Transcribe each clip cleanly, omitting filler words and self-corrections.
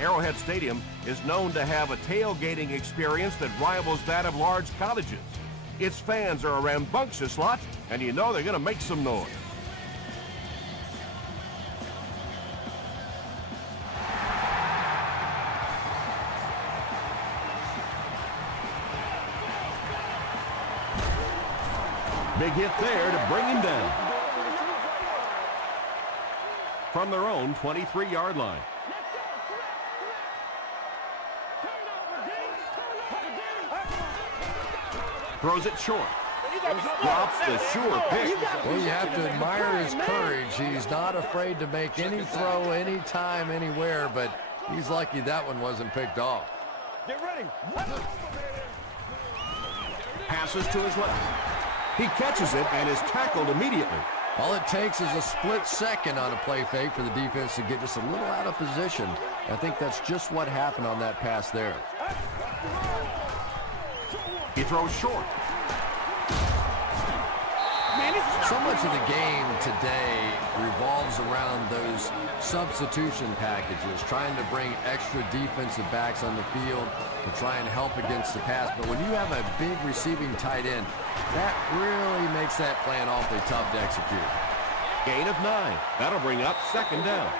Arrowhead Stadium is known to have a tailgating experience that rivals that of large colleges. Its fans are a rambunctious lot, and you know they're going to make some noise. Big hit there to bring him down. From their own 23-yard line. Throws it short. Drops the sure pick. Well, you have to admire his courage. He's not afraid to make any throw, anytime, anywhere, but he's lucky that one wasn't picked off. Get ready. Passes to his left. He catches it and is tackled immediately. All it takes is a split second on a play fake for the defense to get just a little out of position. I think that's just what happened on that pass there. He throws short. So much of the game today revolves around those substitution packages, trying to bring extra defensive backs on the field to try and help against the pass. But when you have a big receiving tight end, that really makes that plan awfully tough to execute. Gain of 9. That'll bring up second down.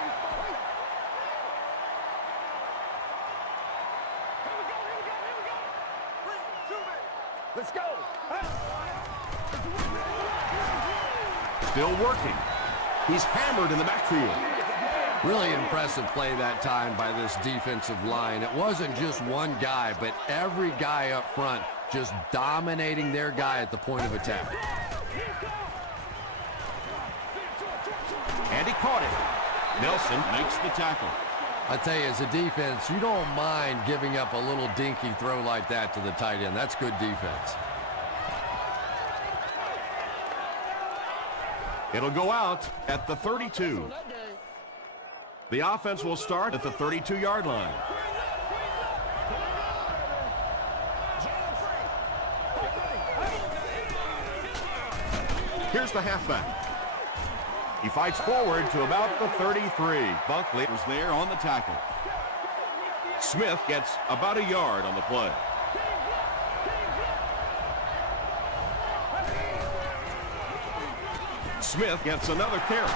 Let's go. Still working. He's hammered in the backfield. Really impressive play that time by this defensive line. It wasn't just one guy, but every guy up front just dominating their guy at the point of attack. And he caught it. Nelson makes the tackle. I tell you, as a defense, you don't mind giving up a little dinky throw like that to the tight end. That's good defense. It'll go out at the 32. The offense will start at the 32-yard line. Here's the halfback. He fights forward to about the 33. Bunkley was there on the tackle. Smith gets about a yard on the play. Smith gets another carry.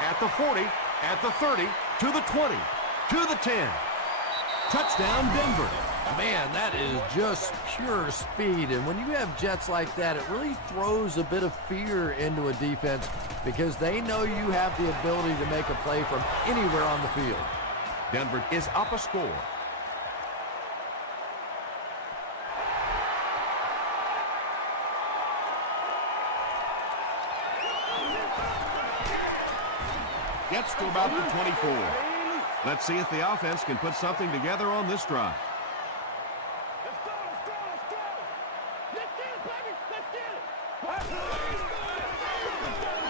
At the 40, at the 30, to the 20, to the 10. Touchdown, Denver. Man, that is just pure speed. And when you have jets like that, it really throws a bit of fear into a defense because they know you have the ability to make a play from anywhere on the field. Denver is up a score. Gets to about the 24. Let's see if the offense can put something together on this drive.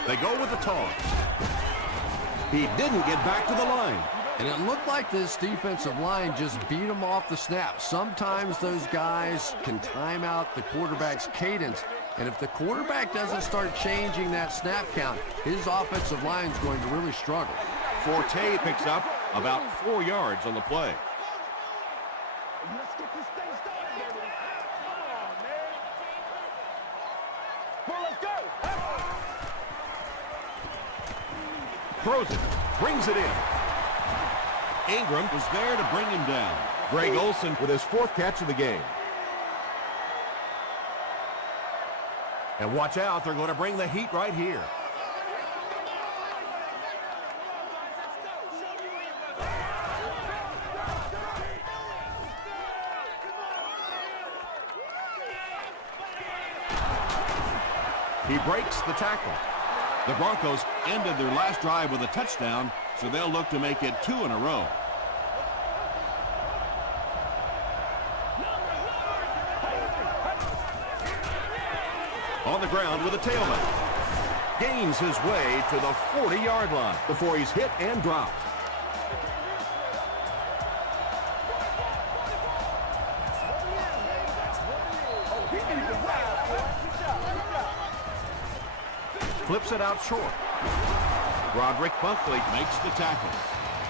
They go with the toss. He didn't get back to the line. And it looked like this defensive line just beat him off the snap. Sometimes those guys can time out the quarterback's cadence. And if the quarterback doesn't start changing that snap count, his offensive line is going to really struggle. Forte picks up about 4 yards on the play. Let's get this thing started, baby. Come on, man. Well, let's go. Throws it, brings it in. Ingram was there to bring him down. Greg Olsen with his 4th catch of the game. And watch out, they're going to bring the heat right here. He breaks the tackle. The Broncos ended their last drive with a touchdown, so they'll look to make it 2 in a row. On the ground with a tailback. Gains his way to the 40-yard line before he's hit and dropped. Flips it out short. Roderick Bunkley makes the tackle.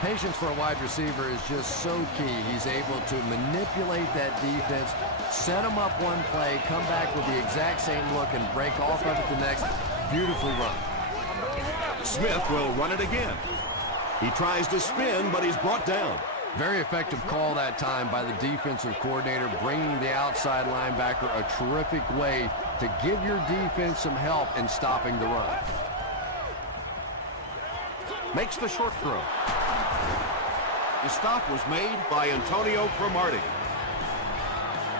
Patience for a wide receiver is just so key. He's able to manipulate that defense, set them up one play, come back with the exact same look, and break off of it the next. Beautifully run. Smith will run it again. He tries to spin, but he's brought down. Very effective call that time by the defensive coordinator, bringing the outside linebacker a terrific way to give your defense some help in stopping the run. Makes the short throw. The stop was made by Antonio Cromartie.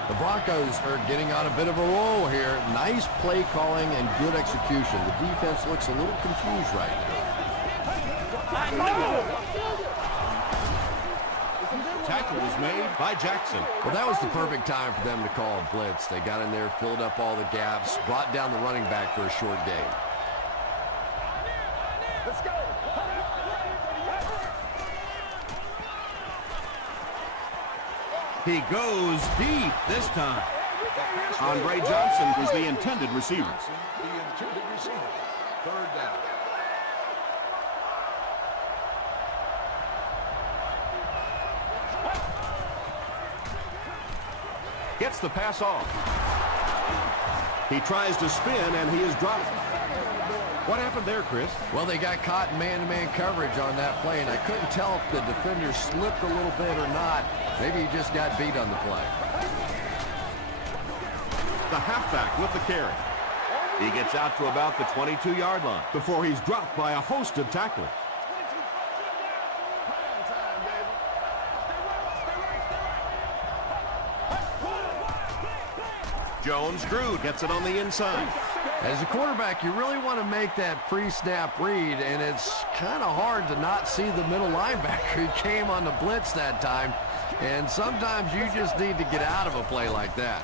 The Broncos are getting on a bit of a roll here. Nice play calling and good execution. The defense looks a little confused right now. Tackle was made by Jackson. Well, that was the perfect time for them to call a blitz. They got in there, filled up all the gaps, brought down the running back for a short gain. Let's go. He goes deep this time. Andre Johnson was the intended receiver. Third down. Gets the pass off. He tries to spin, and he is dropped. What happened there, Chris? Well, they got caught in man-to-man coverage on that play, and I couldn't tell if the defender slipped a little bit or not. Maybe he just got beat on the play. The halfback with the carry. He gets out to about the 22-yard line before he's dropped by a host of tacklers. Jones-Drew gets it on the inside. As a quarterback, you really want to make that pre-snap read, and it's kind of hard to not see the middle linebacker. He came on the blitz that time, and sometimes you just need to get out of a play like that.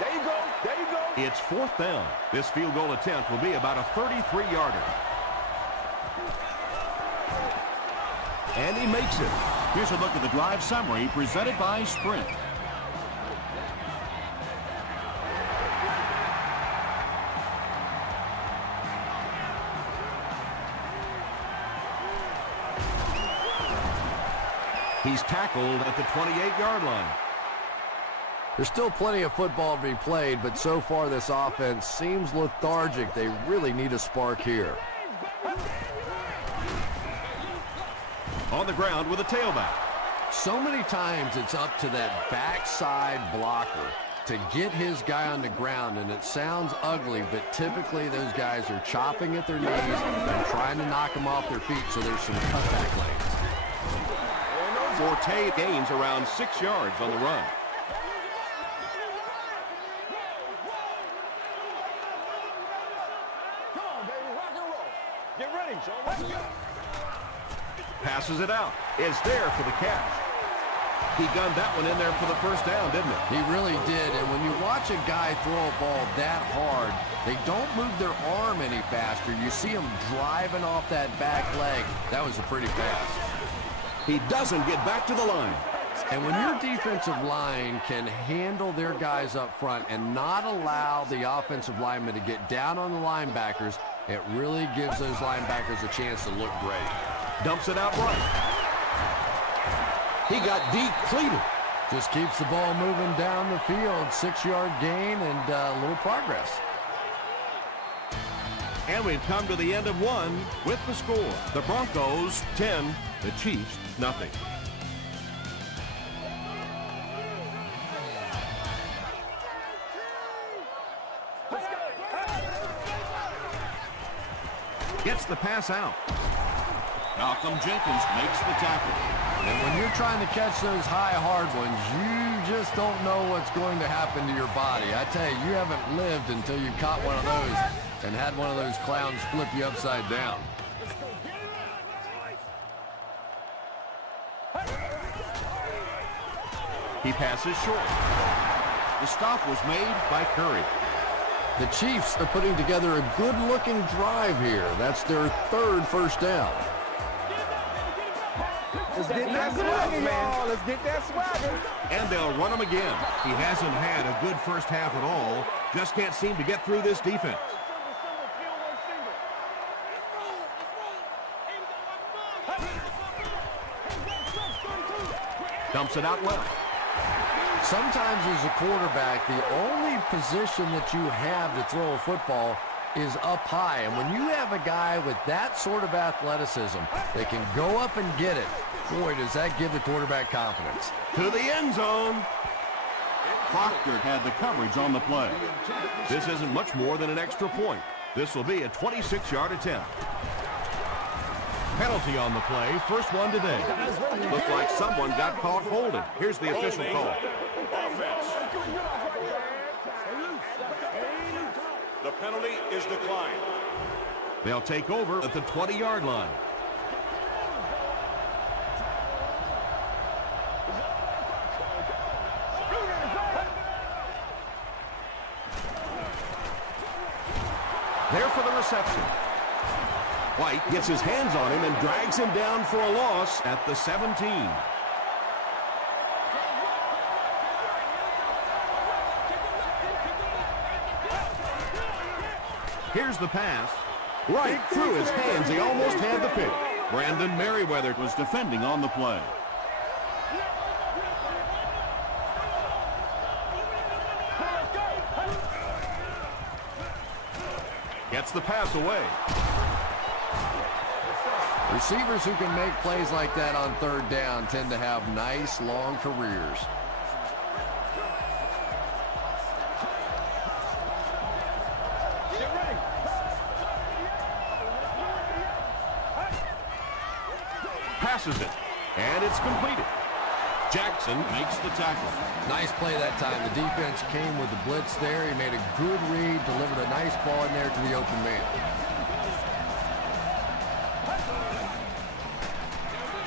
There you go. There you go. It's fourth down. This field goal attempt will be about a 33-yarder. And he makes it. Here's a look at the drive summary presented by Sprint. He's tackled at the 28-yard line. There's still plenty of football to be played, but so far this offense seems lethargic. They really need a spark here. On the ground with a tailback. So many times it's up to that backside blocker to get his guy on the ground, and it sounds ugly, but typically those guys are chopping at their knees and trying to knock them off their feet, so there's some cutback lanes. Forte gains around 6 yards on the run. Come on, baby. Rock and roll. Get ready, Sean. Passes it out. It's there for the catch. He gunned that one in there for the first down, didn't he? He really did, and when you watch a guy throw a ball that hard, they don't move their arm any faster. You see him driving off that back leg. That was a pretty pass. He doesn't get back to the line. And when your defensive line can handle their guys up front and not allow the offensive linemen to get down on the linebackers, it really gives those linebackers a chance to look great. Dumps it out right. He got depleted. Just keeps the ball moving down the field. 6-yard gain and a little progress. And we've come to the end of one with the score. The Broncos 10, the Chiefs nothing. Gets the pass out. Malcolm Jenkins makes the tackle. And when you're trying to catch those high, hard ones, you just don't know what's going to happen to your body. I tell you, you haven't lived until you caught one of those and had one of those clowns flip you upside down. He passes short. The stop was made by Curry. The Chiefs are putting together a good-looking drive here. That's their third first down. Let's get that swagger, y'all. Let's get that swagger. And they'll run him again. He hasn't had a good first half at all. Just can't seem to get through this defense. Dumps it out left. Sometimes as a quarterback, the only position that you have to throw a football is up high. And when you have a guy with that sort of athleticism that can go up and get it, boy, does that give the quarterback confidence. To the end zone. Proctor had the coverage on the play. This isn't much more than an extra point. This will be a 26-yard attempt. Penalty on the play, first one today. Looks like someone got caught holding. Here's the official call. Offense. The penalty is declined. They'll take over at the 20-yard line. There for the reception. White gets his hands on him and drags him down for a loss at the 17. Here's the pass. Right through his hands. He almost had the pick. Brandon Merriweather was defending on the play. Gets the pass away. Receivers who can make plays like that on third down tend to have nice, long careers. Passes it, and it's completed. Jackson makes the tackle. Nice play that time. The defense came with the blitz there. He made a good read, delivered a nice ball in there to the open man.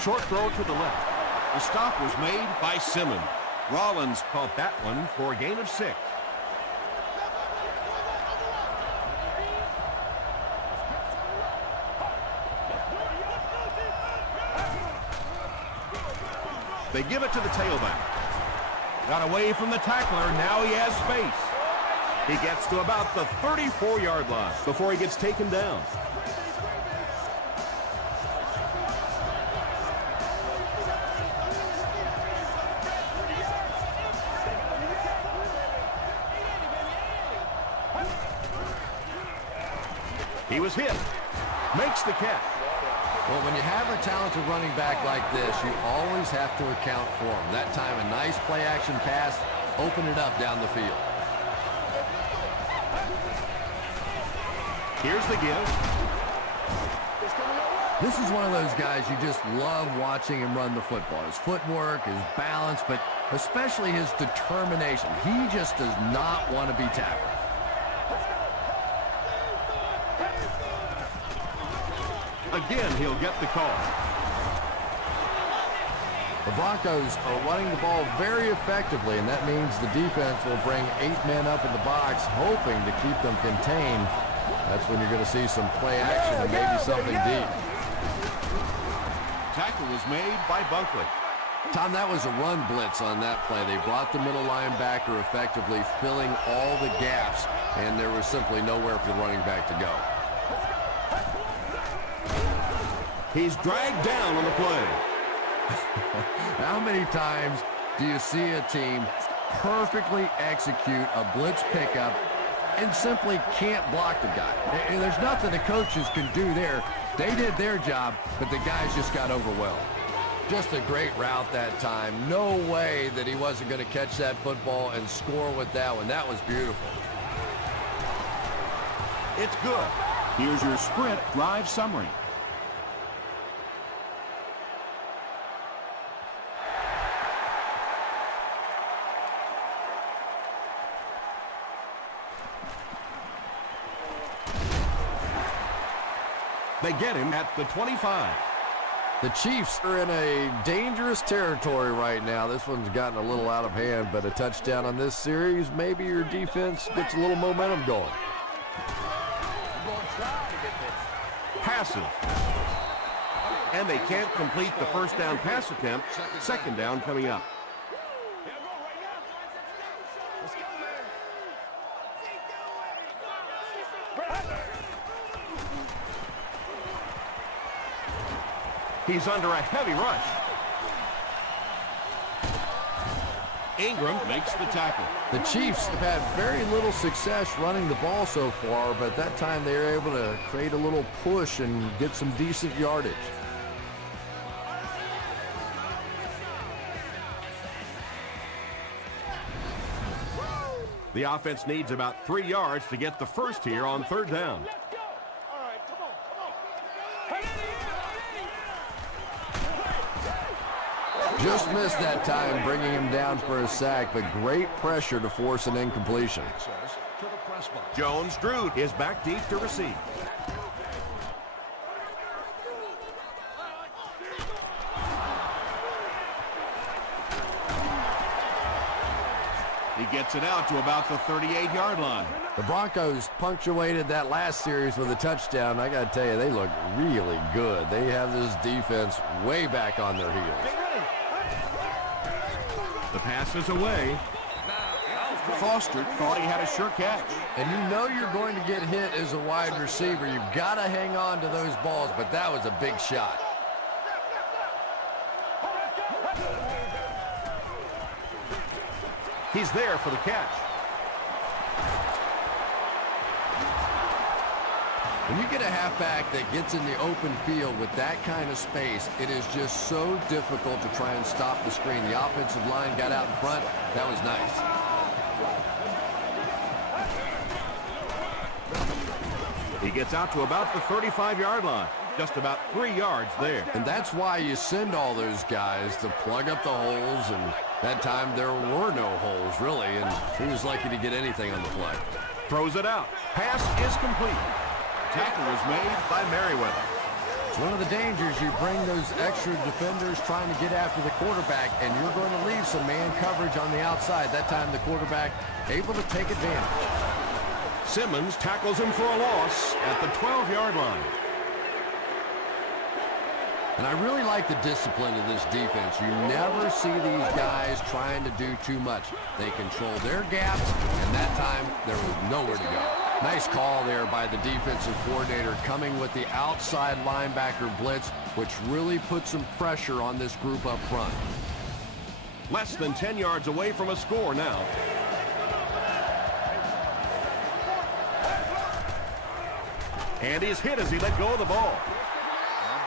Short throw to the left. The stop was made by Simmons. Rollins caught that one for a gain of 6. They give it to the tailback. Got away from the tackler. Now he has space. He gets to about the 34-yard line before he gets taken down. He was hit. Makes the catch. Well, when you have a talented running back like this, you always have to account for him. That time, a nice play-action pass opened it up down the field. Here's the give. This is one of those guys you just love watching him run the football. His footwork, his balance, but especially his determination. He just does not want to be tackled. Again, he'll get the call. The Broncos are running the ball very effectively, and that means the defense will bring 8 men up in the box, hoping to keep them contained. That's when you're going to see some play action and maybe something deep. Tackle was made by Bunkley. Tom, that was a run blitz on that play. They brought the middle linebacker effectively, filling all the gaps, and there was simply nowhere for the running back to go. He's dragged down on the play. How many times do you see a team perfectly execute a blitz pickup and simply can't block the guy? There's nothing the coaches can do there. They did their job, but the guys just got overwhelmed. Just a great route that time. No way that he wasn't going to catch that football and score with that one. That was beautiful. It's good. Here's your sprint drive summary. They get him at the 25. The Chiefs are in a dangerous territory right now. This one's gotten a little out of hand, but a touchdown on this series, maybe your defense gets a little momentum going. Passes. And they can't complete the first down pass attempt. Second down coming up. He's under a heavy rush. Ingram makes the tackle. The Chiefs have had very little success running the ball so far, but that time they were able to create a little push and get some decent yardage. The offense needs about 3 yards to get the first here on third down. Just missed that time, bringing him down for a sack, but great pressure to force an incompletion. Jones-Drew is back deep to receive. He gets it out to about the 38-yard line. The Broncos punctuated that last series with a touchdown. I got to tell you, they look really good. They have this defense way back on their heels. The pass is away. Foster thought he had a sure catch. And you know you're going to get hit as a wide receiver. You've got to hang on to those balls, but that was a big shot. He's there for the catch. When you get a halfback that gets in the open field with that kind of space, it is just so difficult to try and stop the screen. The offensive line got out in front. That was nice. He gets out to about the 35-yard line. Just about 3 yards there. And that's why you send all those guys to plug up the holes, and that time there were no holes, really, and he was lucky to get anything on the play. Throws it out. Pass is complete. Tackle was made by Merriweather. It's one of the dangers. You bring those extra defenders trying to get after the quarterback, and you're going to leave some man coverage on the outside. That time the quarterback able to take advantage. Simmons tackles him for a loss at the 12-yard line. And I really like the discipline of this defense. You never see these guys trying to do too much. They control their gaps, and that time there was nowhere to go. Nice call there by the defensive coordinator, coming with the outside linebacker blitz, which really put some pressure on this group up front. Less than 10 yards away from a score now. And he's hit as he let go of the ball.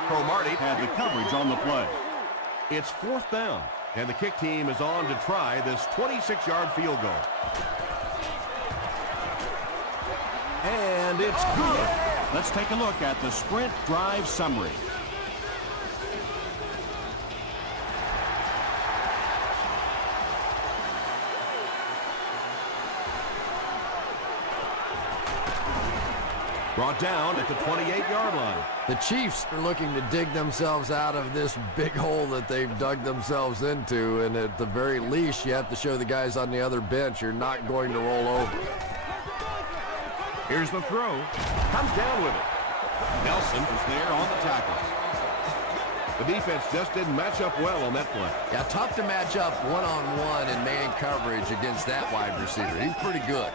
Cromartie had the coverage on the play. It's fourth down, and the kick team is on to try this 26-yard field goal. And it's good. Let's take a look at the sprint drive summary. Brought down at the 28-yard line. The Chiefs are looking to dig themselves out of this big hole that they've dug themselves into, and at the very least, you have to show the guys on the other bench you're not going to roll over. Here's the throw. Comes down with it. Nelson is there on the tackle. The defense just didn't match up well on that play. Yeah, tough to match up one-on-one in man coverage against that wide receiver. He's pretty good.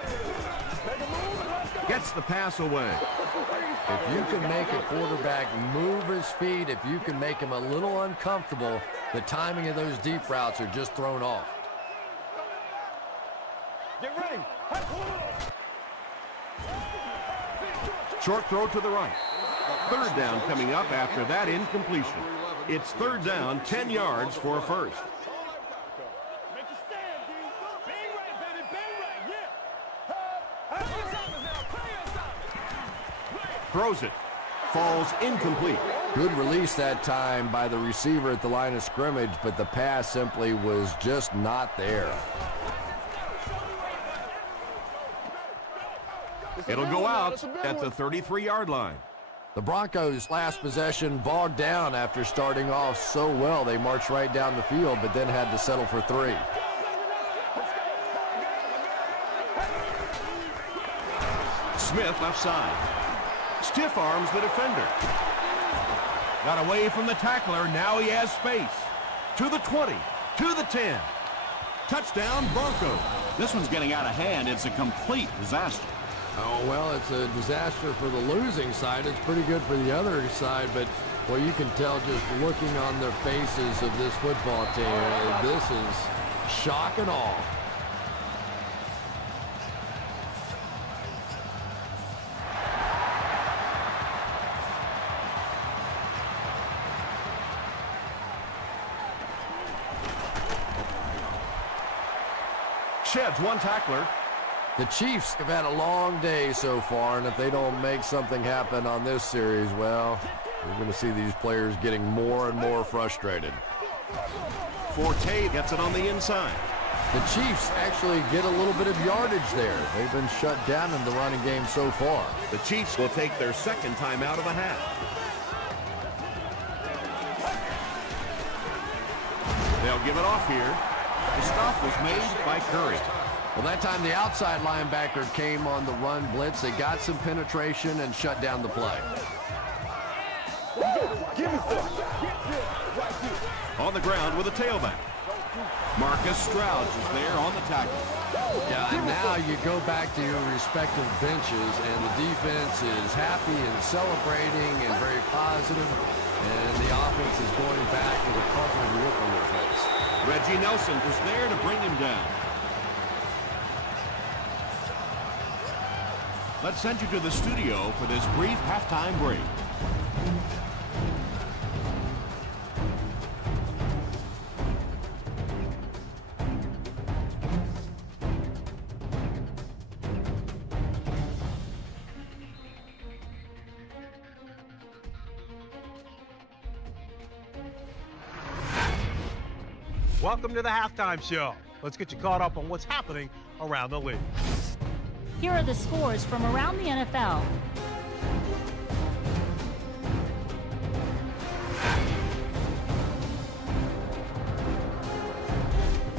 Gets the pass away. If you can make a quarterback move his feet, if you can make him a little uncomfortable, the timing of those deep routes are just thrown off. Get ready. Short throw to the right. Third down coming up after that incompletion. It's third down, 10 yards for a first. Make a stand, D. Bang right, baby. Bang right, yeah. Throws it. Falls incomplete. Good release that time by the receiver at the line of scrimmage, but the pass simply was just not there. It'll go out at the 33-yard line. The Broncos' last possession bogged down after starting off so well. They marched right down the field, but then had to settle for 3. Smith left side. Stiff arms the defender. Got away from the tackler. Now he has space. To the 20. To the 10. Touchdown, Broncos. This one's getting out of hand. It's a complete disaster. Oh, well, it's a disaster for the losing side. It's pretty good for the other side, but, well, you can tell just looking on the faces of this football team, this is shock and awe. Sheds one tackler. The Chiefs have had a long day so far, and if they don't make something happen on this series, well, we're going to see these players getting more and more frustrated. Forte gets it on the inside. The Chiefs actually get a little bit of yardage there. They've been shut down in the running game so far. The Chiefs will take their second time out of the half. They'll give it off here. The stop was made by Curry. Well, that time the outside linebacker came on the run blitz. They got some penetration and shut down the play. On the ground with a tailback. Marcus Stroud is there on the tackle. Yeah, and now you go back to your respective benches, and the defense is happy and celebrating and very positive, and the offense is going back with a comfortable look on their face. Reggie Nelson is there to bring him down. Let's send you to the studio for this brief halftime break. Welcome to the halftime show. Let's get you caught up on what's happening around the league. Here are the scores from around the NFL.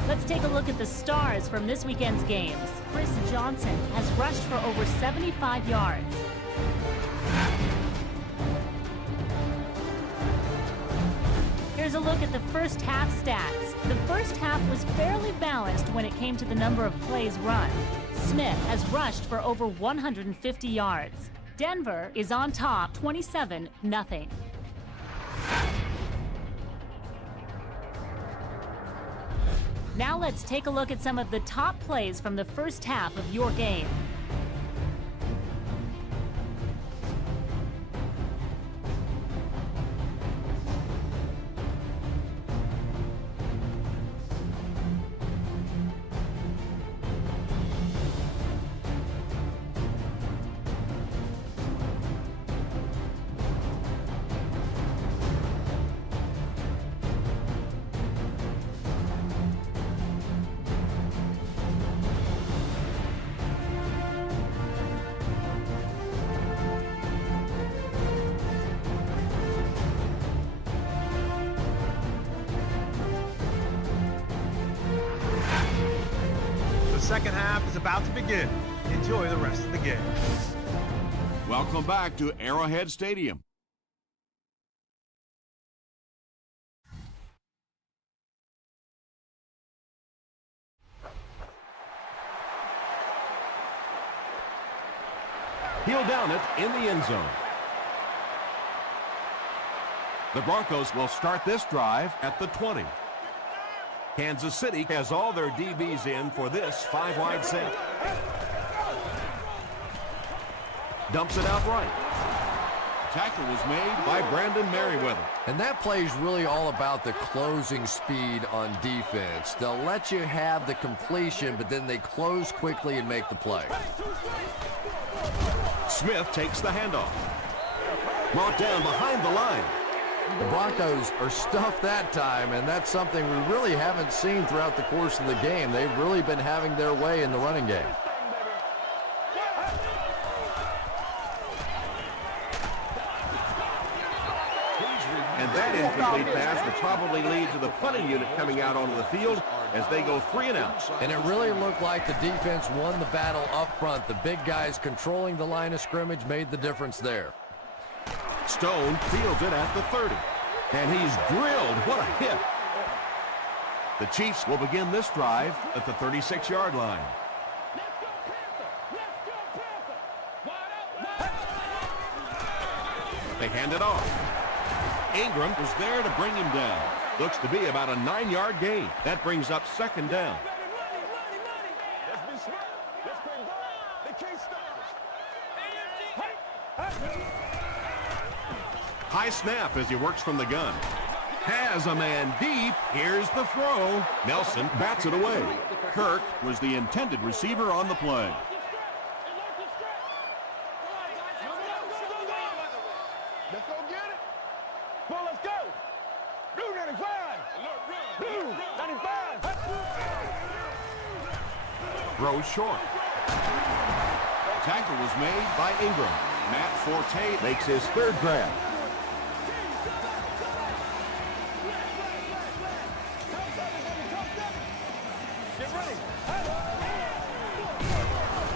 Let's take a look at the stars from this weekend's games. Chris Johnson has rushed for over 75 yards. Here's a look at the first half stats. The first half was fairly balanced when it came to the number of plays run. Smith has rushed for over 150 yards. Denver is on top, 27-0. Now let's take a look at some of the top plays from the first half of your game. Second half is about to begin. Enjoy the rest of the game. Welcome back to Arrowhead Stadium. He'll down it in the end zone. The Broncos will start this drive at the 20. Kansas City has all their DBs in for this five-wide set. Dumps it out right. Tackle was made by Brandon Merriweather. And that play is really all about the closing speed on defense. They'll let you have the completion, but then they close quickly and make the play. Smith takes the handoff. Brought down behind the line. The Broncos are stuffed that time, and that's something we really haven't seen throughout the course of the game. They've really been having their way in the running game. And that incomplete pass will probably lead to the punting unit coming out onto the field as they go 3 and out. And it really looked like the defense won the battle up front. The big guys controlling the line of scrimmage made the difference there. Stone fields it at the 30. And he's drilled. What a hit. The Chiefs will begin this drive at the 36-yard line. They hand it off. Ingram was there to bring him down. Looks to be about a 9-yard gain. That brings up second down. High snap as he works from the gun. Has a man deep. Here's the throw. Nelson bats it away. Kirk was the intended receiver on the play. Let's go get it. Well, let's go. Blue 95. Blue 95. Throws short. Tackle was made by Ingram. Matt Forte Makes his third grab.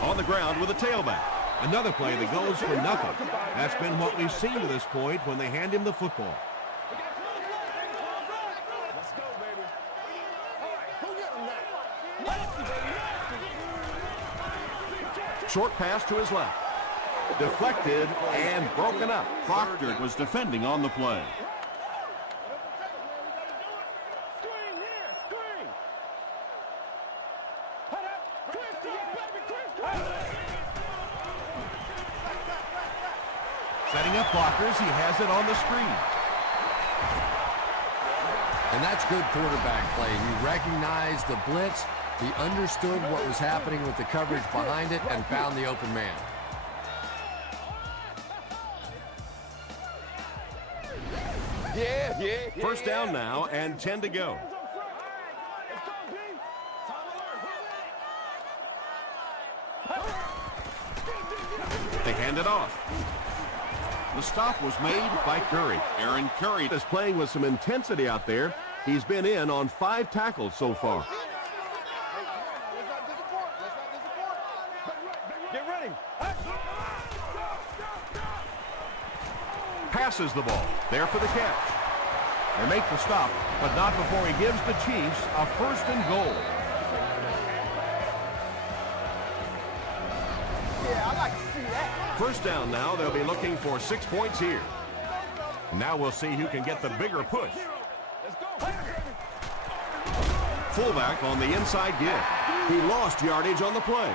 On the ground with a tailback. Another play that goes for nothing. That's been what we've seen to this point when they hand him the football. Let's go, baby. All right, go get him now. Short pass to his left. Deflected and broken up. Proctor was defending on the play. Screen here, screen. Put up. Christy, baby, Christy. Setting up blockers, he has it on the screen. And that's good quarterback play. He recognized the blitz, he understood what was happening with the coverage behind it, and found the open man. Yeah. First down now and 10 to go. They hand it off. The stop was made by Curry. Aaron Curry Is playing with some intensity out there. He's been in on 5 tackles so far. Get ready. Passes the ball. There for the catch. They make the stop, but not before he gives the Chiefs a first and goal. Yeah, I like to see that. First down now. They'll be looking for 6 points here. Now we'll see who can get the bigger push. Let's go. Fullback on the inside give. He lost yardage on the play.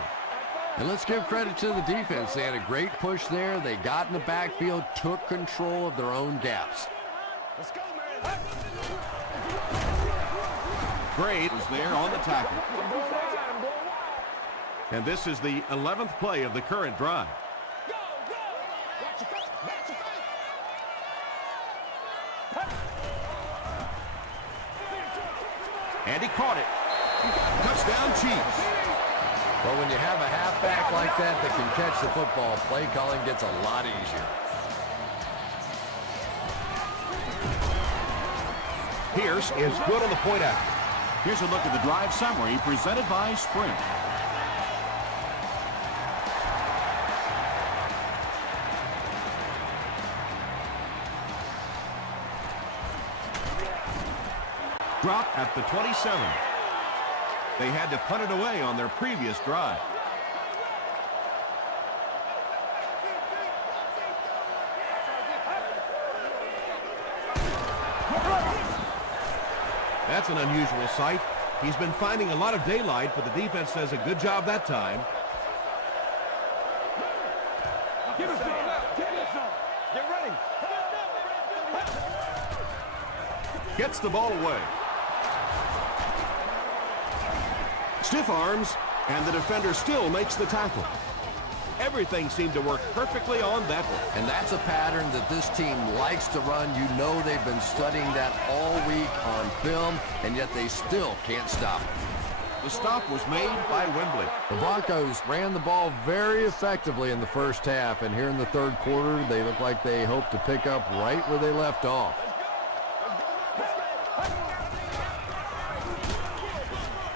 And let's give credit to the defense. They had a great push there. They got in the backfield, took control of their own gaps. Let's go, man. Great. was there on the tackle. And this is the 11th play of the current drive. Go. Watch your face. Watch your face. And he caught it. Touchdown Chiefs. But when you have a halfback like that can catch the football, play calling gets a lot easier. Pierce is good on the point after. Here's a look at the drive summary presented by Sprint. Drop at the 27. They had to punt it away on their previous drive. That's an unusual sight. He's been finding a lot of daylight, but the defense does a good job that time. Give us some. Get ready. Gets the ball away. Stiff arms, and the defender still makes the tackle. Everything seemed to work perfectly on that one. And that's a pattern that this team likes to run. You know they've been studying that all week on film, and yet they still can't stop it. The stop was made by Wembley. The Broncos ran the ball very effectively in the first half, and here in the third quarter, they look like they hope to pick up right where they left off.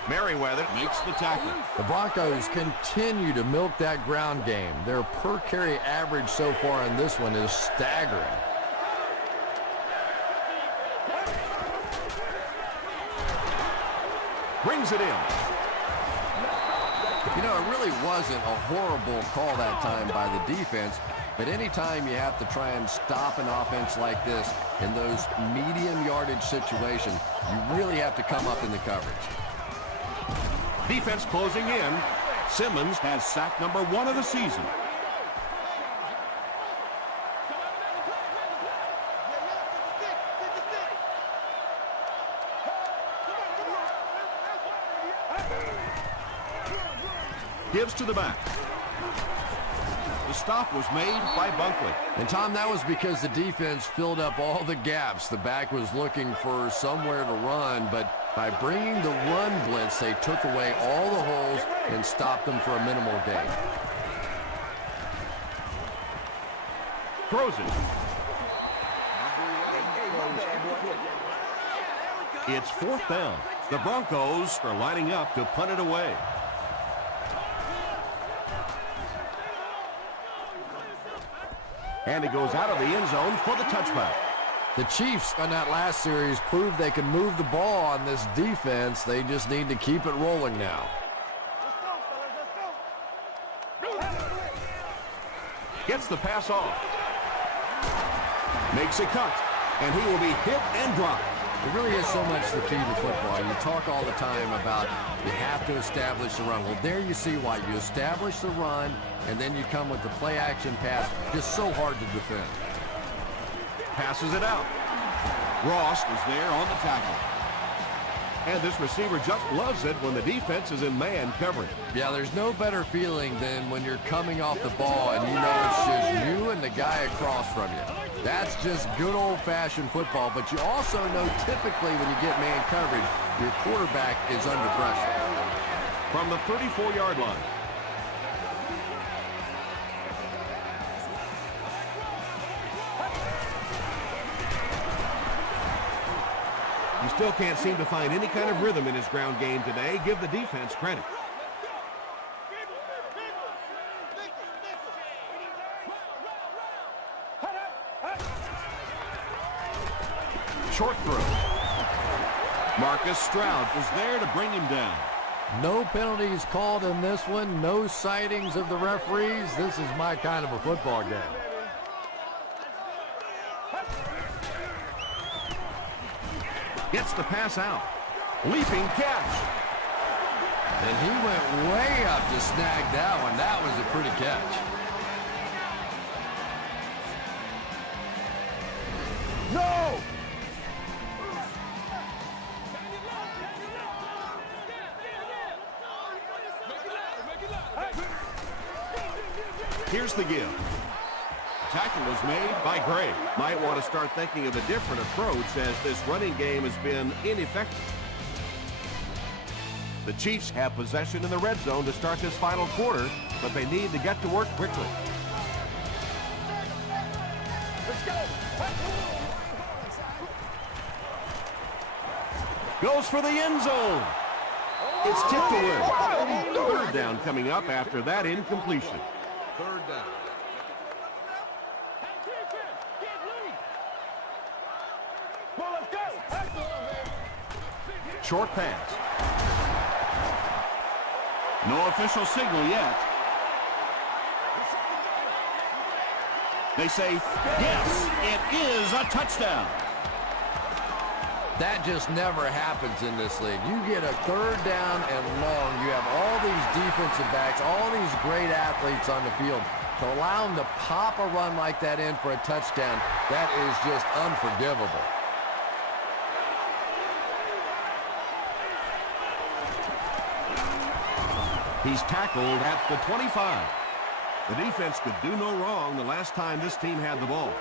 Merriweather Makes the tackle. The Broncos continue to milk that ground game. Their per-carry average so far in this one is staggering. Brings it in. You know, it really wasn't a horrible call that time by the defense, but anytime you have to try and stop an offense like this in those medium yardage situations, you really have to come up in the coverage. Defense closing in. Simmons has sack number 1 of the season. Gives to the back. The stop was made by Bunkley. And, Tom, that was because the defense filled up all the gaps. The back was looking for somewhere to run, but by bringing the run blitz, they took away all the holes and stopped them for a minimal gain. Throws it. It's 4th down. The Broncos are lining up to punt it away. And he goes out of the end zone for the touchback. The Chiefs on that last series proved they can move the ball on this defense. They just need to keep it rolling now. Gets the pass off. Makes a cut. And he will be hit and dropped. It really is so much the key to football. You talk all the time about you have to establish the run. Well, there you see why. You establish the run, and then you come with the play-action pass. Just so hard to defend. Passes it out. Ross was there on the tackle. And this receiver just loves it when the defense is in man coverage. Yeah, there's no better feeling than when you're coming off the ball and you know it's just you and the guy across from you. That's just good old-fashioned football, but you also know typically when you get man coverage, your quarterback is under pressure. From the 34-yard line. He still can't seem to find any kind of rhythm in his ground game today. Give the defense credit. Short throw. Marcus Stroud was there to bring him down. No penalties called in this one. No sightings of the referees. This is my kind of a football game. Gets the pass out. Leaping catch. And he went way up to snag that one. That was a pretty catch. No! Here's the give. Tackle was made by Gray. Might want to start thinking of a different approach as this running game has been ineffective. The Chiefs have possession in the red zone to start this final quarter, but they need to get to work quickly. Let's go! Goes for the end zone. It's tipped away. 3rd down coming up after that incompletion. 3rd down. Short pass. No official signal yet. They say, yes, it is a touchdown. That just never happens in this league. You get a 3rd down and long. You have all these defensive backs, all these great athletes on the field. To allow them to pop a run like that in for a touchdown, that is just unforgivable. He's tackled at the 25. The defense could do no wrong the last time this team had the ball.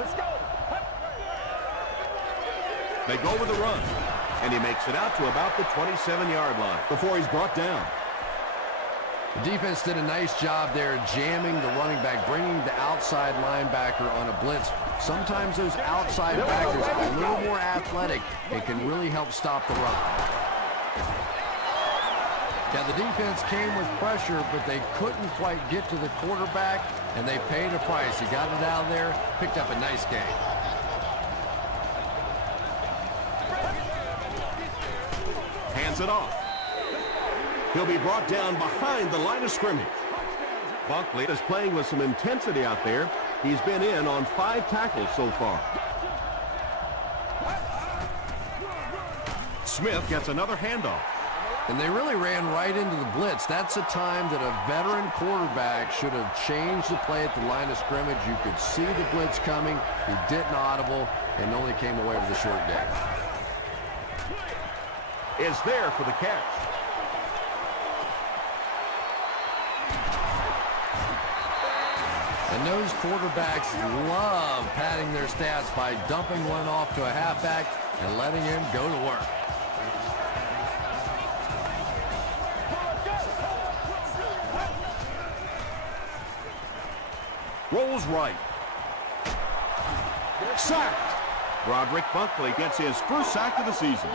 Let's go! They go with a run, and he makes it out to about the 27-yard line before he's brought down. The defense did a nice job there jamming the running back, bringing the outside linebacker on a blitz. Sometimes those outside backers are a little more athletic and can really help stop the run. Now, the defense came with pressure, but they couldn't quite get to the quarterback, and they paid a price. He got it out of there, picked up a nice gain. hands it off. He'll be brought down behind the line of scrimmage. Bunkley is playing with some intensity out there. He's been in on 5 tackles so far. Smith gets another handoff. And they really ran right into the blitz. That's a time that a veteran quarterback should have changed the play at the line of scrimmage. You could see the blitz coming. He didn't audible and only came away with a short gain. Is there for the catch. And those quarterbacks love padding their stats by dumping one off to a halfback and letting him go to work. Rolls right. Sacked. Broderick Bunkley gets his first sack of the season.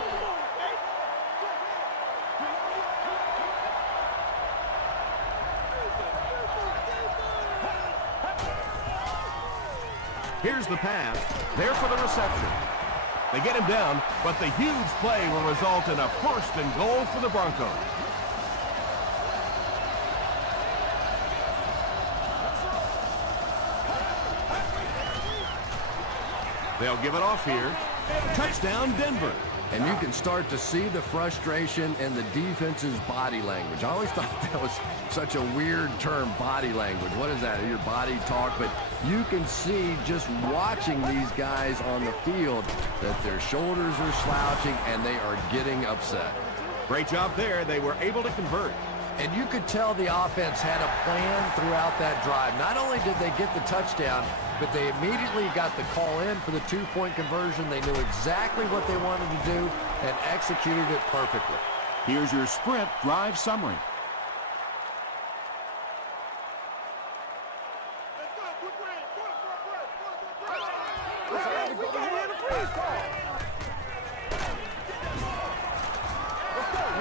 Here's the pass. There for the reception. They get him down, but the huge play will result in a 1st and goal for the Broncos. They'll give it off here. Touchdown, Denver. And you can start to see the frustration in the defense's body language. I always thought that was such a weird term, body language. What is that? Your body talk? But you can see just watching these guys on the field that their shoulders are slouching and they are getting upset. Great job there. They were able to convert. And you could tell the offense had a plan throughout that drive. Not only did they get the touchdown, but they immediately got the call in for the 2-point conversion. They knew exactly what they wanted to do and executed it perfectly. Here's your sprint drive summary.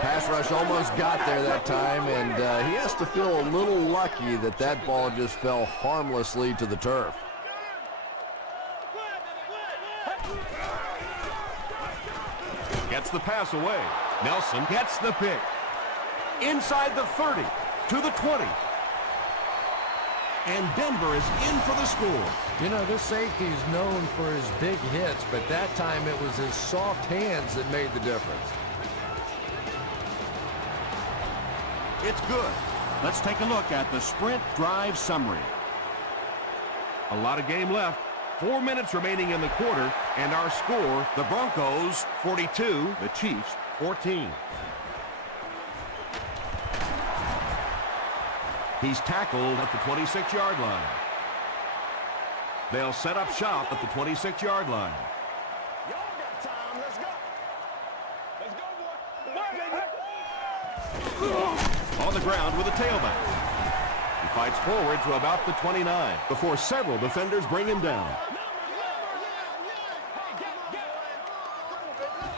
Pass rush almost got there that time, and he has to feel a little lucky that that ball just fell harmlessly to the turf. Gets the pass away. Nelson gets the pick. Inside the 30 to the 20. And Denver is in for the score. You know, this safety is known for his big hits, but that time it was his soft hands that made the difference. It's good. Let's take a look at the sprint drive summary. A lot of game left. 4 minutes remaining in the quarter, and our score, the Broncos 42, the Chiefs 14. He's tackled at the 26-yard line. They'll set up shop at the 26-yard line. Y'all got time. Let's go. Let's go, boy. On the ground with a tailback. He fights forward to about the 29 before several defenders bring him down.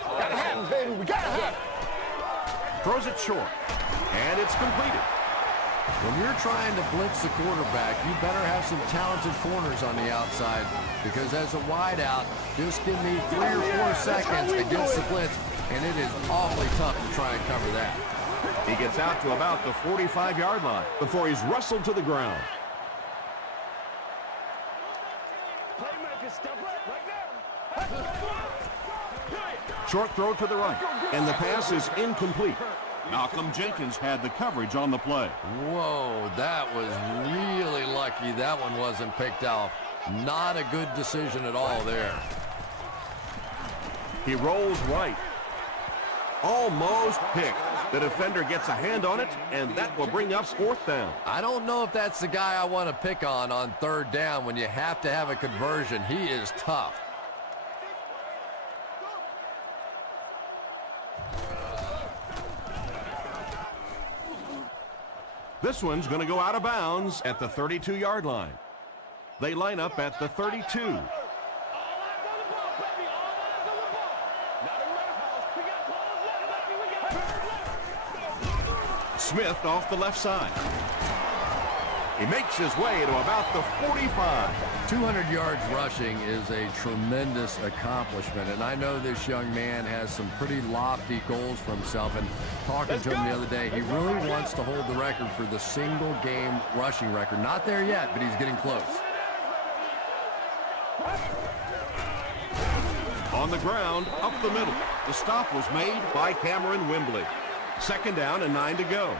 Gotta have him, baby. We gotta have him. Throws it short, and it's completed. When you're trying to blitz the quarterback, you better have some talented corners on the outside, because as a wideout, just give me 3 or 4 seconds against the blitz, and it is awfully tough to try and cover that. He gets out to about the 45-yard line before he's wrestled to the ground. Playmaker, step up right now. Short throw to the right, and the pass is incomplete. Malcolm Jenkins had the coverage on the play. Whoa, that was really lucky that one wasn't picked off. Not a good decision at all there. He rolls right. Almost picked. The defender gets a hand on it, and that will bring up 4th down. I don't know if that's the guy I want to pick on 3rd down when you have to have a conversion. He is tough. This one's going to go out of bounds at the 32-yard line. They line up at the 32. Smith off the left side. He makes his way to about the 45. 200 yards rushing is a tremendous accomplishment, and I know this young man has some pretty lofty goals for himself, and talking to him the other day, he really wants to hold the record for the single-game rushing record. Not there yet, but he's getting close. On the ground, up the middle. The stop was made by Cameron Wembley. 2nd down and 9 to go.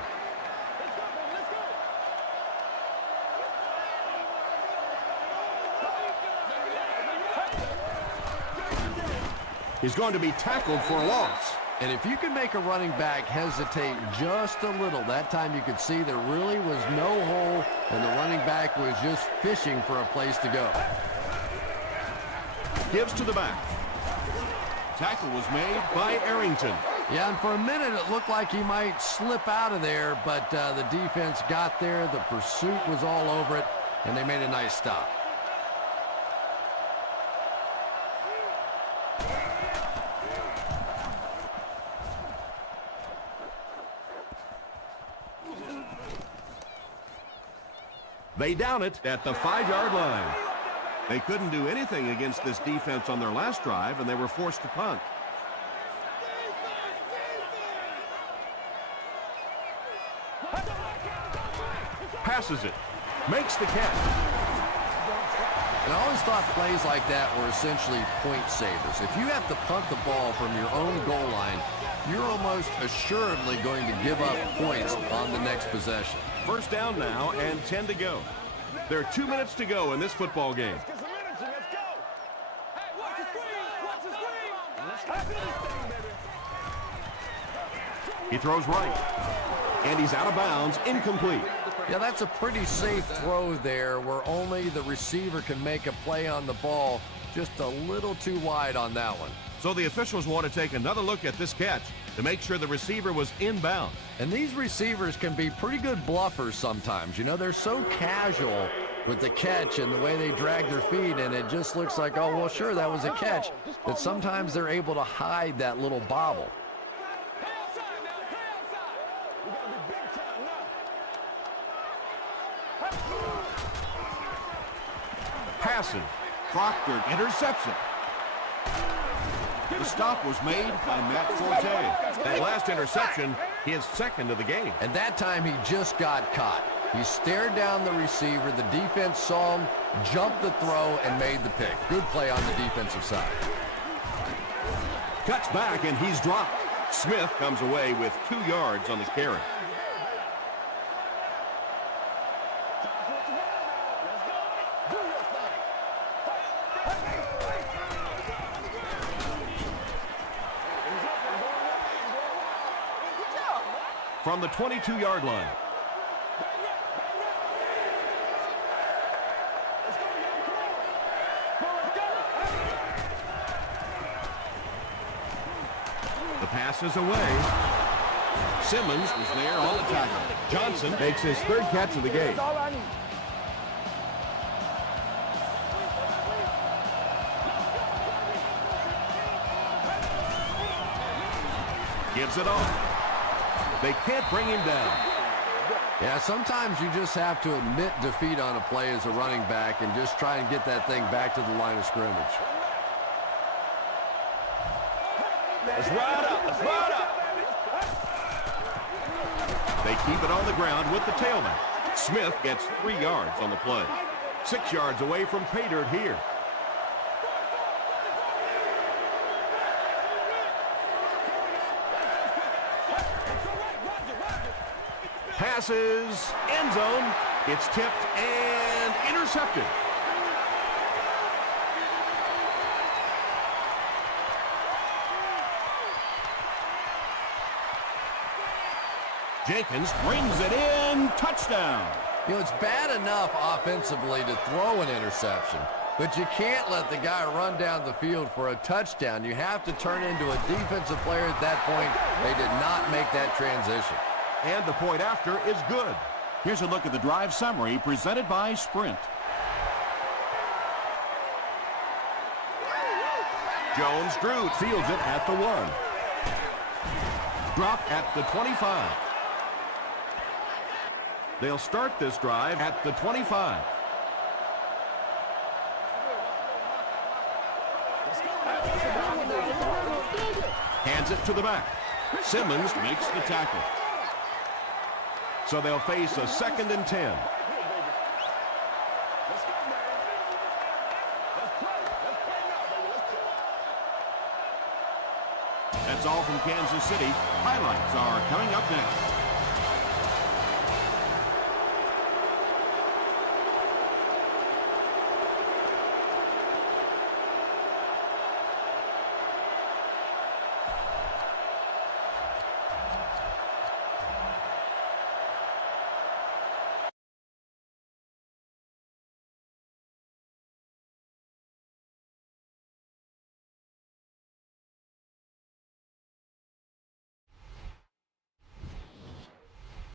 He's going to be tackled for a loss. And if you can make a running back hesitate just a little, that time you could see there really was no hole, and the running back was just fishing for a place to go. Gives to the back. Tackle was made by Arrington. Yeah, and for a minute it looked like he might slip out of there, but the defense got there, the pursuit was all over it, and they made a nice stop. They down it at the 5-yard line. They couldn't do anything against this defense on their last drive, and they were forced to punt. Passes it. Makes the catch. And I always thought plays like that were essentially point savers. If you have to punt the ball from your own goal line, you're almost assuredly going to give up points on the next possession. 1st down now and 10 to go. There are 2 minutes to go in this football game. He throws right. And he's out of bounds, incomplete. Yeah, that's a pretty safe throw there where only the receiver can make a play on the ball. Just a little too wide on that one. So the officials want to take another look at this catch to make sure the receiver was inbound. And these receivers can be pretty good bluffers sometimes. You know, they're so casual with the catch and the way they drag their feet, and it just looks like, oh, well, sure, that was a catch, that sometimes they're able to hide that little bobble. Passing. Proctor interception. The stop was made by Matt Forte. That last interception, his 2nd of the game. And that time he just got caught. He stared down the receiver. The defense saw him, jumped the throw, and made the pick. Good play on the defensive side. Cuts back, and he's dropped. Smith comes away with 2 yards on the carry. From the 22-yard line. The pass is away. Simmons is there on the tackle. Johnson makes his 3rd catch of the game. Gives it off. They can't bring him down. Yeah, sometimes you just have to admit defeat on a play as a running back and just try and get that thing back to the line of scrimmage. Let's ride up. Let's ride up. They keep it on the ground with the tailback. Smith gets 3 yards on the play. 6 yards away from pay dirt here. Passes, end zone. It's tipped and intercepted. Jenkins brings it in. Touchdown. You know, it's bad enough offensively to throw an interception, but you can't let the guy run down the field for a touchdown. You have to turn into a defensive player at that point. They did not make that transition. And the point after is good. Here's a look at the drive summary presented by Sprint. Jones-Drew fields it at the 1. Drop at the 25. They'll start this drive at the 25. Hands it to the back. Simmons Makes the tackle. So they'll face a 2nd and 10. That's all from Kansas City. Highlights are coming up next.